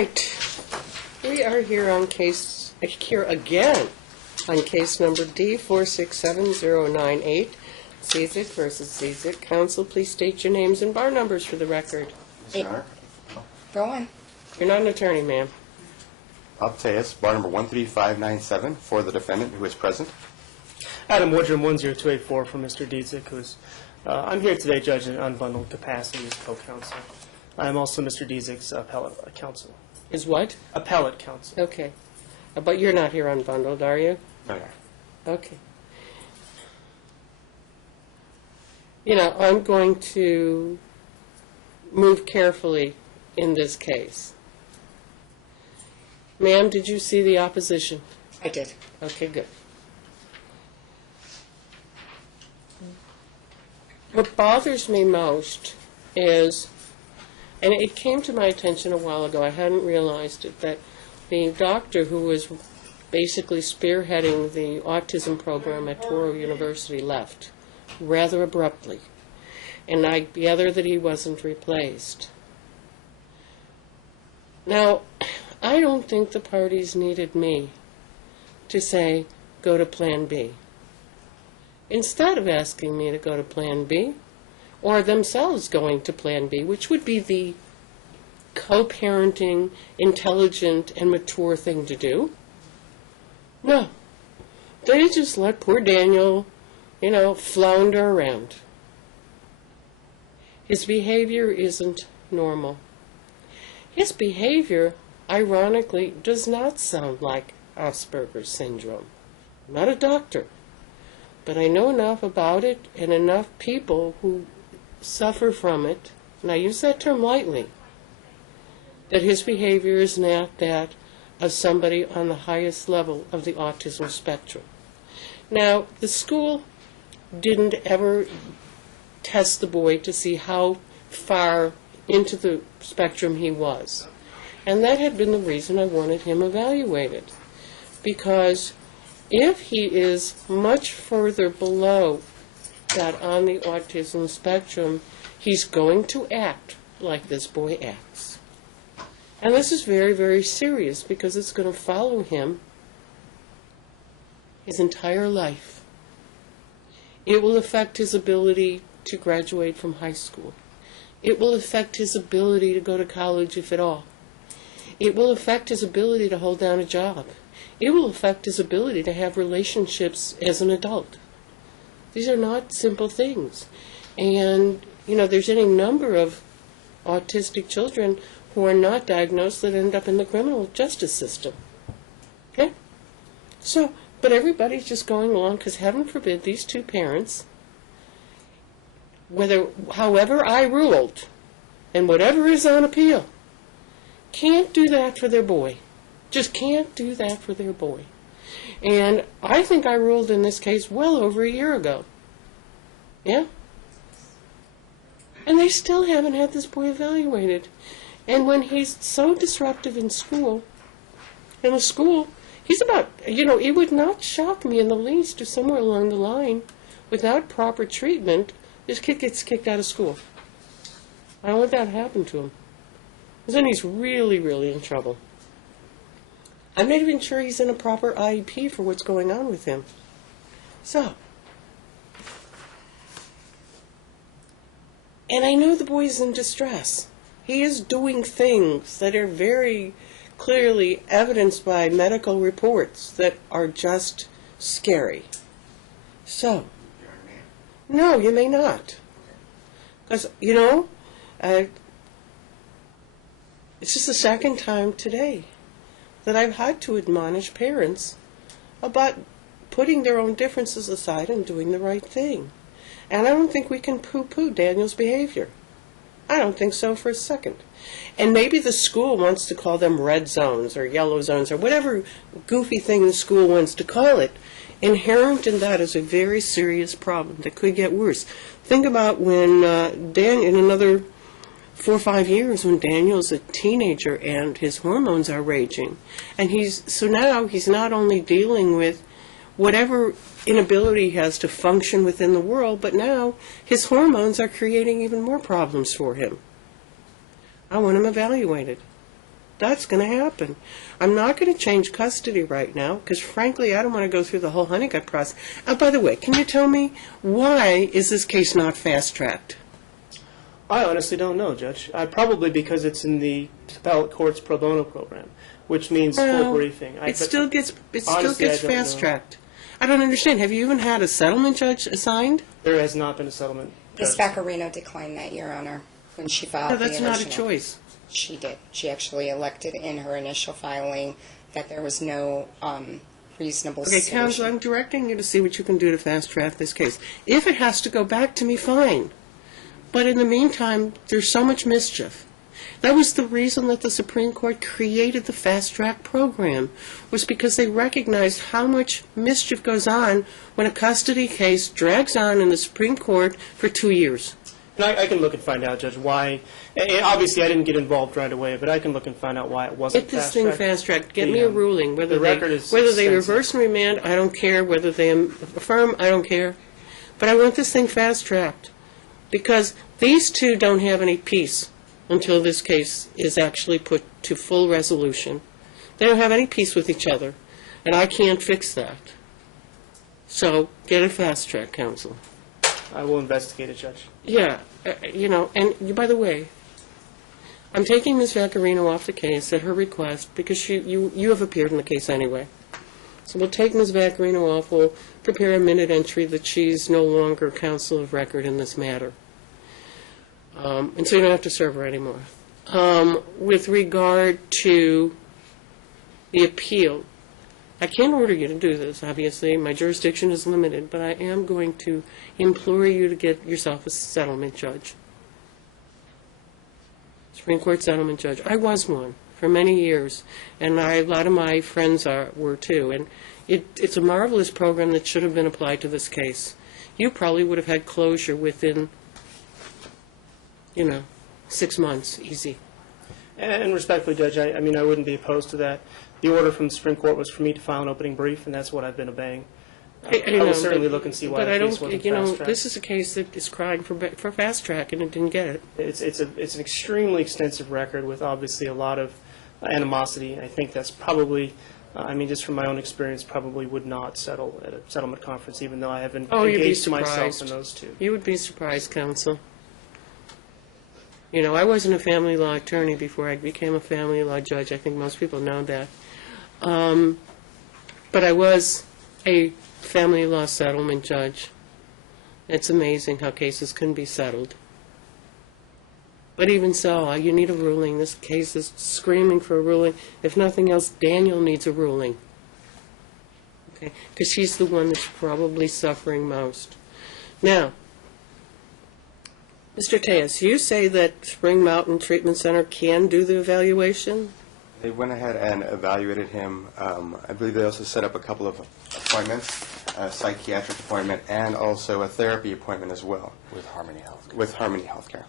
right, we are here again on case number D467098, Dziedzic versus Dziedzic. Counsel, please state your names and bar numbers for the record. Yes, Your Honor. Go on. You're not an attorney, ma'am. Alteas, bar number 13597 for the defendant who is present. Adam Woodrum, 10284 for Mr. Dziedzic, who's I'm here today, Judge, in unbundled capacity as co-counsel. I'm also Mr. Dziedzic's appellate counsel. Is what? Appellate counsel. Okay. But you're not here unbundled, are you? No, Your Honor. Okay. You know, I'm going to move carefully in this case. Ma'am, did you see the opposition? I did. Okay, good. What bothers me most is, and it came to my attention a while ago, I hadn't realized it, that the doctor who was basically spearheading the autism program at Touro University left rather abruptly, and I gather that he wasn't replaced. Now, I don't think the parties needed me to say, go to Plan B. Instead of asking me to go to Plan B, or themselves going to Plan B, which would be the co-parenting, intelligent, and mature thing to do. No. They just let poor Daniel, flounder around. His behavior isn't normal. His behavior, ironically, does not sound like Asperger's syndrome. I'm not a doctor, but I know enough about it and enough people who suffer from it, and I use that term lightly, that his behavior is not that of somebody on the highest level of the autism spectrum. Now, the school didn't ever test the boy to see how far into the spectrum he was. And that had been the reason I wanted him evaluated. Because if he is much further below that on the autism spectrum, he's going to act like this boy acts. And this is very, very serious because it's going to follow him his entire life. It will affect his ability to graduate from high school. It will affect his ability to go to college, if at all. It will affect his ability to hold down a job. It will affect his ability to have relationships as an adult. These are not simple things. And, there's any number of autistic children who are not diagnosed that end up in the criminal justice system. Okay? So, but everybody's just going along because heaven forbid these two parents, however I ruled, and whatever is on appeal, can't do that for their boy. Just can't do that for their boy. And I think I ruled in this case well over a year ago. Yeah? And they still haven't had this boy evaluated. And when he's so disruptive in the school, he's about, it would not shock me in the least if somewhere along the line, without proper treatment, this kid gets kicked out of school. I don't want that to happen to him. Because then he's really, really in trouble. I'm not even sure he's in a proper IEP for what's going on with him. So, and I know the boy's in distress. He is doing things that are very clearly evidenced by medical reports that are just scary. So, no, you may not. Because, it's just the second time today that I've had to admonish parents about putting their own differences aside and doing the right thing. And I don't think we can poo-poo Daniel's behavior. I don't think so for a second. And maybe the school wants to call them red zones or yellow zones or whatever goofy thing the school wants to call it. Inherent in that is a very serious problem that could get worse. Think about when in another 4 or 5 years, when Daniel's a teenager and his hormones are raging. And now he's not only dealing with whatever inability he has to function within the world, but now his hormones are creating even more problems for him. I want him evaluated. That's going to happen. I'm not going to change custody right now because, frankly, I don't want to go through the whole Honeycutt process. By the way, can you tell me why is this case not fast-tracked? I honestly don't know, Judge. Probably because it's in the appellate court's pro bono program, which means full briefing. It still gets honestly, I don't know. fast-tracked. I don't understand. Have you even had a settlement judge assigned? There has not been a settlement. Ms. Vaccarino declined that, Your Honor, when she filed No, the that's original. not a choice. She did. She actually elected in her initial filing that there was no reasonable Okay, solution. counsel, I'm directing you to see what you can do to fast-track this case. If it has to go back to me, fine. But in the meantime, there's so much mischief. That was the reason that the Supreme Court created the fast-track program, was because they recognized how much mischief goes on when a custody case drags on in the Supreme Court for 2 years. And I can look and find out, Judge, why. And obviously, I didn't get involved right away, but I can look and find out why it wasn't Get this thing fast-tracked. fast-tracked. Get me a ruling. Whether the they record is whether extensive. reverse and remand, I don't care. Whether they affirm, I don't care. But I want this thing fast-tracked because these two don't have any peace until this case is actually put to full resolution. They don't have any peace with each other, and I can't fix that. So get it fast-tracked, counsel. I will investigate it, Judge. Yeah, and by the way, I'm taking Ms. Vaccarino off the case at her request because you have appeared in the case anyway. So we'll take Ms. Vaccarino off. We'll prepare a minute entry that she's no longer counsel of record in this matter. And so you don't have to serve her anymore. With regard to the appeal, I can't order you to do this, obviously. My jurisdiction is limited, but I am going to implore you to get yourself a settlement judge. Supreme Court settlement judge. I was one for many years, and a lot of my friends were too. And it's a marvelous program that should have been applied to this case. You probably would have had closure within 6 months, easy. And respectfully, Judge, I mean, I wouldn't be opposed to that. The order from the Supreme Court was for me to file an opening brief, and that's what I've been obeying. I will certainly look and see why the case wasn't fast-tracked. This is a case that is crying for fast track, and it didn't get it. It's an extremely extensive record with obviously a lot of animosity. I think that's probably, just from my own experience, probably would not settle at a settlement conference, even though I have engaged myself in those two. You would be surprised, counsel. I wasn't a family law attorney before I became a family law judge. I think most people know that. But I was a family law settlement judge. It's amazing how cases can be settled. But even so, you need a ruling. This case is screaming for a ruling. If nothing else, Daniel needs a ruling. Okay? Because she's the one that's probably suffering most. Now, Mr. Tejas, you say that Spring Mountain Treatment Center can do the evaluation? They went ahead and evaluated him. I believe they also set up a couple of appointments, a psychiatric appointment and also a therapy appointment as well. With Harmony Healthcare. With Harmony Healthcare.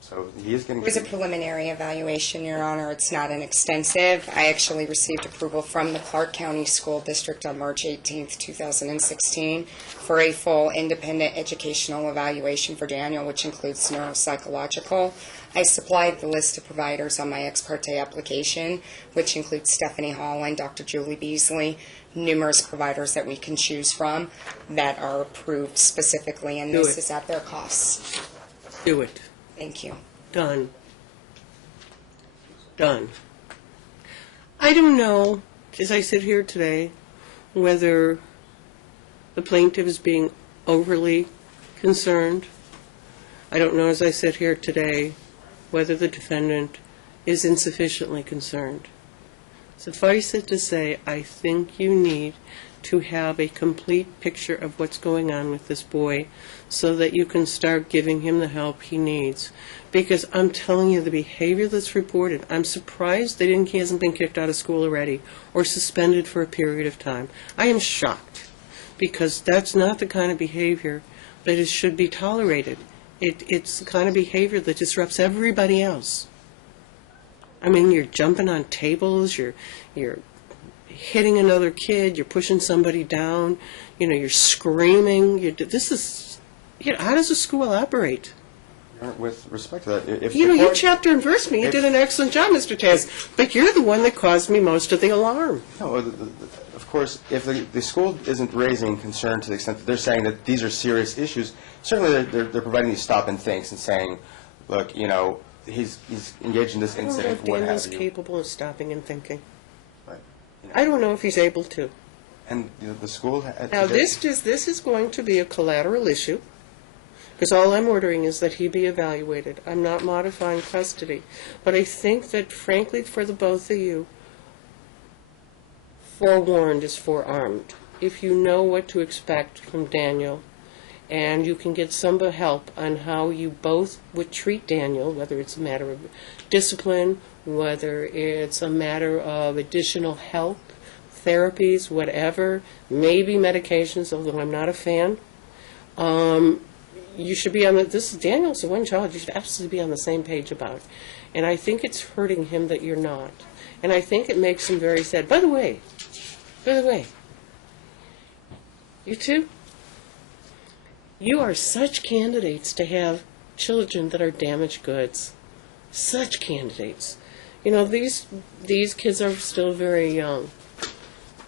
So he is getting... It was a preliminary evaluation, Your Honor. It's not an extensive. I actually received approval from the Clark County School District on March 18th, 2016, for a full independent educational evaluation for Daniel, which includes neuropsychological. I supplied the list of providers on my ex parte application, which includes Stephanie Holland, Dr. Julie Beasley, numerous providers that we can choose from that are approved specifically, and this is at their costs. Do it. Thank you. Done. Done. I don't know, as I sit here today, whether the plaintiff is being overly concerned. I don't know, as I sit here today, whether the defendant is insufficiently concerned. Suffice it to say, I think you need to have a complete picture of what's going on with this boy so that you can start giving him the help he needs. Because I'm telling you, the behavior that's reported, I'm surprised he hasn't been kicked out of school already or suspended for a period of time. I am shocked because that's not the kind of behavior that should be tolerated. It's the kind of behavior that disrupts everybody else. I mean, you're jumping on tables, you're hitting another kid, you're pushing somebody down, you're screaming. How does a school operate? With respect to that, if You the know, you court- chapter and verse me. You did an excellent job, Mr. Taz. But you're the one that caused me most of the alarm. No, of course, if the school isn't raising concern to the extent that they're saying that these are serious issues, certainly they're providing these stop and thinks and saying, look, you know, he's engaged in this I don't know incident, if what Daniel's have you. capable of stopping and thinking. But, you know, I don't know if he's able to. And the school... Now, this is going to be a collateral issue, because all I'm ordering is that he be evaluated. I'm not modifying custody. But I think that, frankly, for the both of you, forewarned is forearmed. If you know what to expect from Daniel, and you can get some help on how you both would treat Daniel, whether it's a matter of discipline, whether it's a matter of additional help, therapies, whatever, maybe medications, although I'm not a fan, you should be on Daniel's the one child you should absolutely be on the same page about. And I think it's hurting him that you're not. And I think it makes him very sad. By the way, you two, you are such candidates to have children that are damaged goods. Such candidates. You know, these kids are still very young.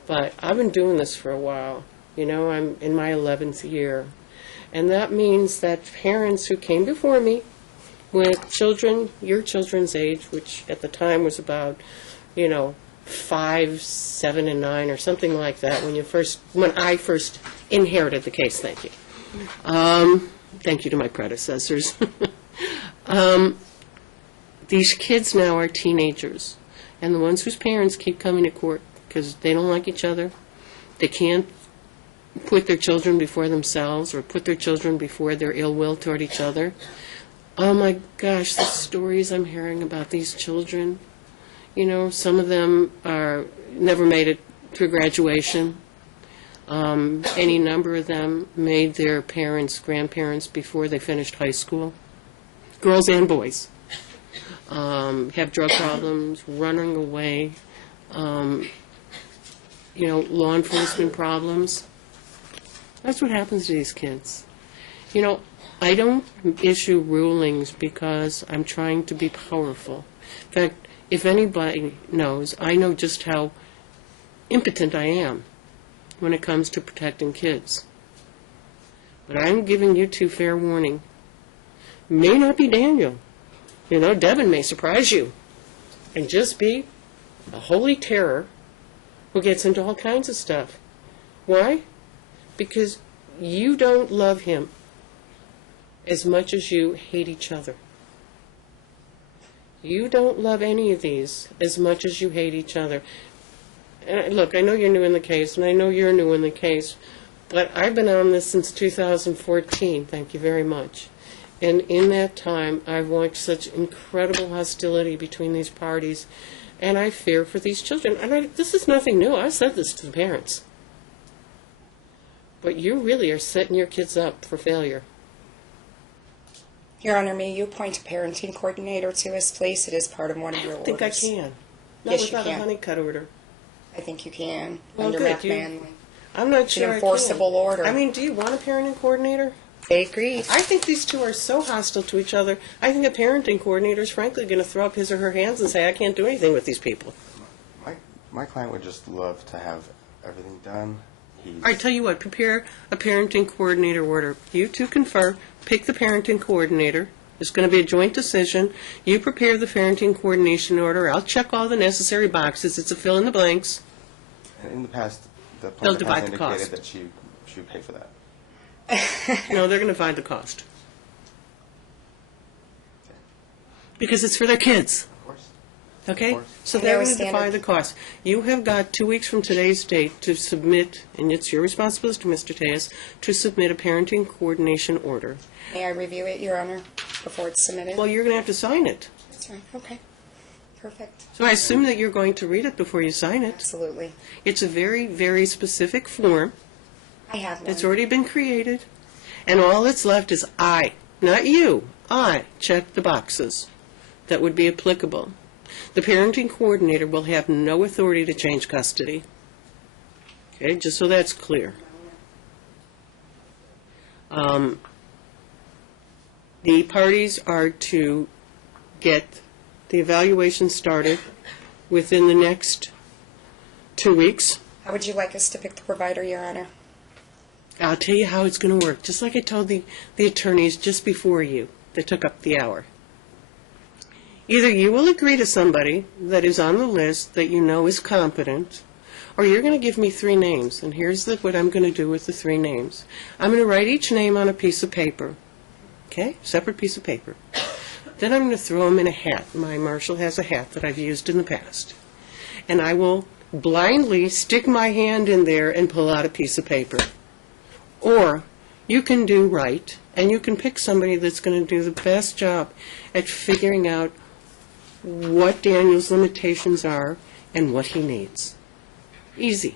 But I've been doing this for a while. You know, I'm in my 11th year. And that means that parents who came before me with children, your children's age, which at the time was about, 5, 7, and 9 or something like that when I first inherited the case, thank you. Thank you to my predecessors. These kids now are teenagers, and the ones whose parents keep coming to court because they don't like each other, they can't put their children before themselves or put their children before their ill will toward each other. Oh my gosh, the stories I'm hearing about these children. Some of them never made it through graduation. Any number of them made their parents, grandparents before they finished high school. Girls and boys. Have drug problems, running away, law enforcement problems. That's what happens to these kids. I don't issue rulings because I'm trying to be powerful. In fact, if anybody knows, I know just how impotent I am when it comes to protecting kids. But I'm giving you two fair warning. May not be Daniel. Devin may surprise you and just be a holy terror who gets into all kinds of stuff. Why? Because you don't love him as much as you hate each other. You don't love any of these as much as you hate each other. And look, I know you're new in the case, and I know you're new in the case, but I've been on this since 2014, thank you very much. And in that time, I've watched such incredible hostility between these parties, and I fear for these children. And this is nothing new. I said this to the parents. But you really are setting your kids up for failure. Your Honor, may you appoint a parenting coordinator to his place? It is part of one of your orders. I think I can. Not Yes, you without a can. honeycut order. I think you can, Well, under good. Manley. I'm not It's sure an I enforceable can. order. I mean, do you want a parenting coordinator? They agreed. I think these two are so hostile to each other. I think a parenting coordinator is frankly going to throw up his or her hands and say, I can't do anything with these people. My client would just love to have everything done. All right, tell you what, prepare a parenting coordinator order. You two confer, pick the parenting coordinator. It's going to be a joint decision. You prepare the parenting coordination order. I'll check all the necessary boxes. It's a fill in the blanks. And in the past, the They'll plaintiff divide has the cost. indicated that she would pay for that. No, they're going to divide the cost. Because it's for their kids. Of course. Okay? Of course. So And they're there going was to divide standard- the cost. You have got 2 weeks from today's date to submit, and it's your responsibility, Mr. Tejas, to submit a parenting coordination order. May I review it, Your Honor, before it's submitted? Well, you're going to have to sign it. That's right. Okay. Perfect. So I assume that you're going to read it before you sign it. Absolutely. It's a very, very specific form. I have one. It's already been created. And all that's left is I, not you, I check the boxes that would be applicable. The parenting coordinator will have no authority to change custody. Okay, just so that's clear. The The parties are to get the evaluation started within the next 2 weeks. How would you like us to pick the provider, Your Honor? I'll tell you how it's going to work, just like I told the attorneys just before you that took up the hour. Either you will agree to somebody that is on the list that you know is competent, or you're going to give me 3 names, and here's what I'm going to do with the 3 names. I'm going to write each name on a piece of paper, okay, separate piece of paper. Then I'm going to throw them in a hat. My marshal has a hat that I've used in the past. And I will blindly stick my hand in there and pull out a piece of paper. Or you can do right, and you can pick somebody that's going to do the best job at figuring out what Daniel's limitations are and what he needs. Easy.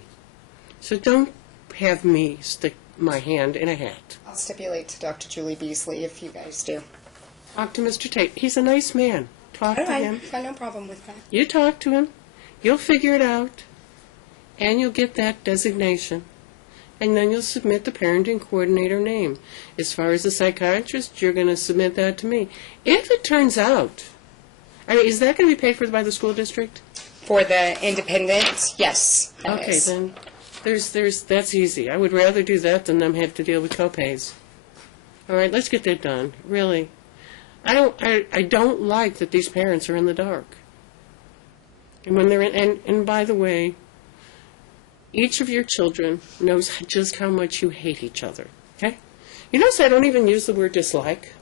So don't have me stick my hand in a hat. I'll stipulate to Dr. Julie Beasley if you guys do. Talk to Mr. Tate. He's a nice man. Talk to him. I've got no problem with that. You talk to him. You'll figure it out. And you'll get that designation. And then you'll submit the parenting coordinator name. As far as the psychiatrist, you're going to submit that to me. If it turns out, I mean, is that going to be paid for by the school district? For the independent, yes. that Okay, is. then that's easy. I would rather do that than them have to deal with co-pays. All right, let's get that done. Really, I don't like that these parents are in the dark. And when they're in, and by the way, each of your children knows just how much you hate each other. Okay, you notice I don't even use the word dislike.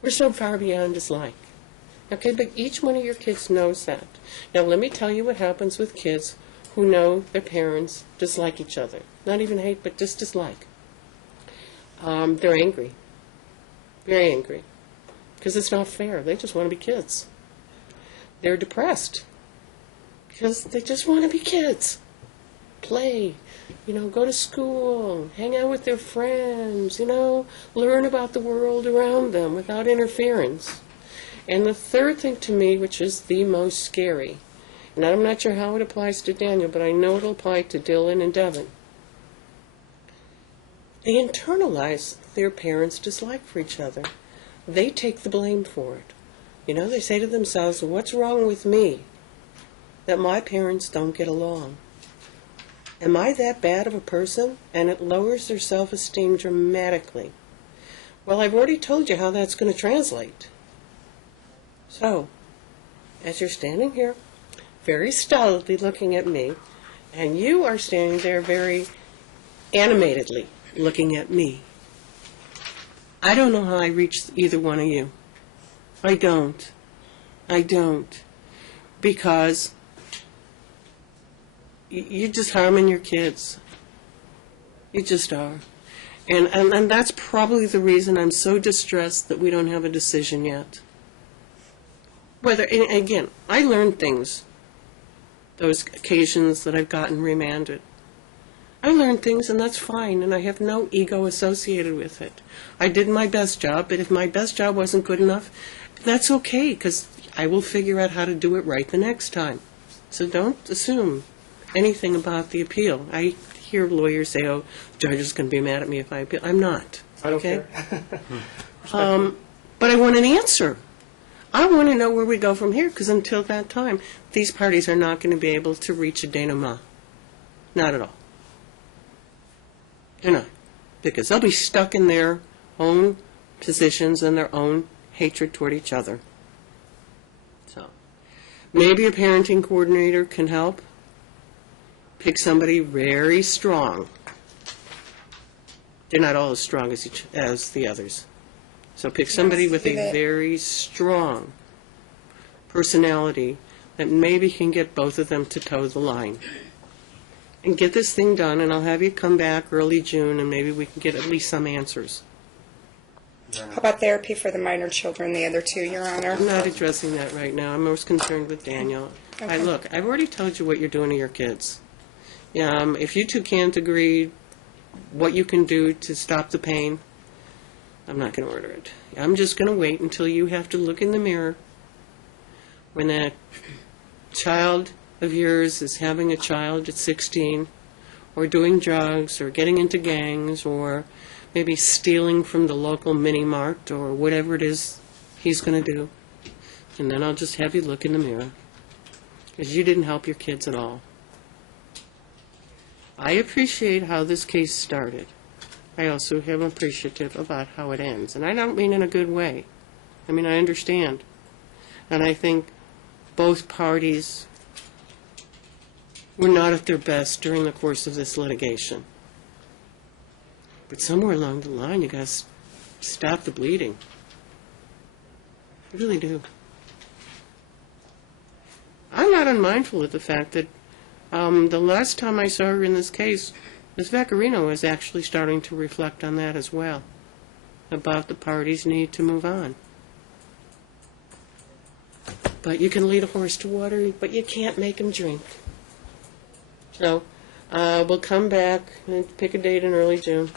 We're so far beyond dislike. Okay, but each one of your kids knows that. Now, let me tell you what happens with kids who know their parents dislike each other. Not even hate, but just dislike. They're angry. Very angry. Because it's not fair. They just want to be kids. They're depressed. Because they just want to be kids. Play. Go to school. Hang out with their friends. Learn about the world around them without interference. And the third thing to me, which is the most scary, and I'm not sure how it applies to Daniel, but I know it'll apply to Dylan and Devin. They internalize their parents' dislike for each other. They take the blame for it. They say to themselves, what's wrong with me that my parents don't get along? Am I that bad of a person? And it lowers their self-esteem dramatically. Well, I've already told you how that's going to translate. So, as you're standing here, very stolidly looking at me, and you are standing there very animatedly looking at me, I don't know how I reached either one of you. I don't. Because you're just harming your kids. You just are. And that's probably the reason I'm so distressed that we don't have a decision yet. And again, I learned things, those occasions that I've gotten remanded. I learned things, and that's fine, and I have no ego associated with it. I did my best job, but if my best job wasn't good enough, that's okay, because I will figure out how to do it right the next time. So don't assume anything about the appeal. I hear lawyers say, oh, the judge is going to be mad at me if I appeal. I'm not. I don't care. But I want an answer. I want to know where we go from here, because until that time, these parties are not going to be able to reach a denouement. Not at all. They're not. Because they'll be stuck in their own positions and their own hatred toward each other. So, maybe a parenting coordinator can help. Pick somebody very strong. They're not all as strong as the others. So pick somebody with a very strong personality that maybe can get both of them to toe the line. And get this thing done, and I'll have you come back early June, and maybe we can get at least some answers. How about therapy for the minor children, the other 2, Your Honor? I'm not addressing that right now. I'm most concerned with Daniel. Okay. Look, I've already told you what you're doing to your kids. If you two can't agree what you can do to stop the pain, I'm not going to order it. I'm just going to wait until you have to look in the mirror when that child of yours is having a child at 16, or doing drugs, or getting into gangs, or maybe stealing from the local mini mart or whatever it is he's going to do. And then I'll just have you look in the mirror, because you didn't help your kids at all. I appreciate how this case started. I also am appreciative about how it ends. And I don't mean in a good way. I mean, I understand. And I think both parties were not at their best during the course of this litigation. But somewhere along the line, you guys stop the bleeding. I really do. I'm not unmindful of the fact that the last time I saw her in this case, Ms. Vaccarino is actually starting to reflect on that as well, about the parties' need to move on. But you can lead a horse to water, but you can't make him drink. So we'll come back and pick a date in early June.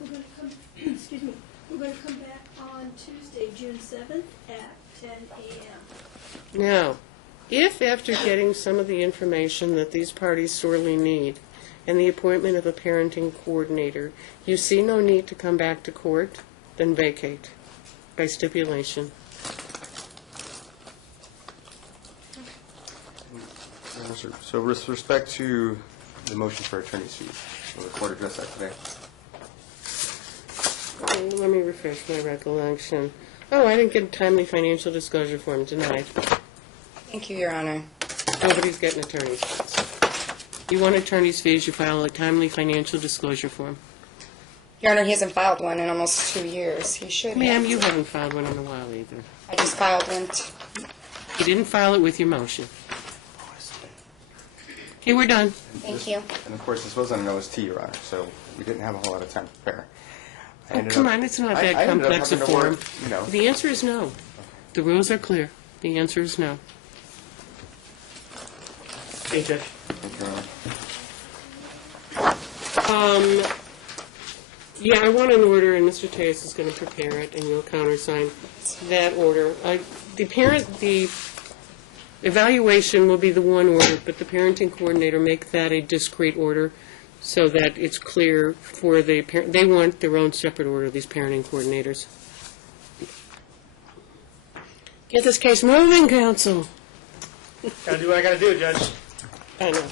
We're going to come, excuse me, we're going to come back on Tuesday, June 7th at 10 a.m. Now, if after getting some of the information that these parties sorely need and the appointment of a parenting coordinator, you see no need to come back to court, then vacate by stipulation. So with respect to the motion for attorney's fees, will the court address that today? Let me refresh my recollection. Oh, I didn't get a timely financial disclosure form denied. Thank you, Your Honor. Nobody's getting attorney's fees. You want attorney's fees, you file a timely financial disclosure form. Your Honor, he hasn't filed one in almost 2 years. He should Ma'am, have. you haven't filed one in a while either. I just filed one. You didn't file it with your motion. Okay, we're done. Thank you. And of course, this wasn't an OST, Your Honor, so we didn't have a whole lot of time to prepare. Oh, come on, it's not that complex a form. The answer is no. The rules are clear. The answer is no. Hey, Judge. Yeah, I want an order, and Mr. Tejas is going to prepare it, and you'll countersign that order. The evaluation will be the one order, but the parenting coordinator make that a discrete order so that it's clear for the parent. They want their own separate order, these parenting coordinators. Get this case moving, counsel. Gotta do what I gotta do, Judge. I know.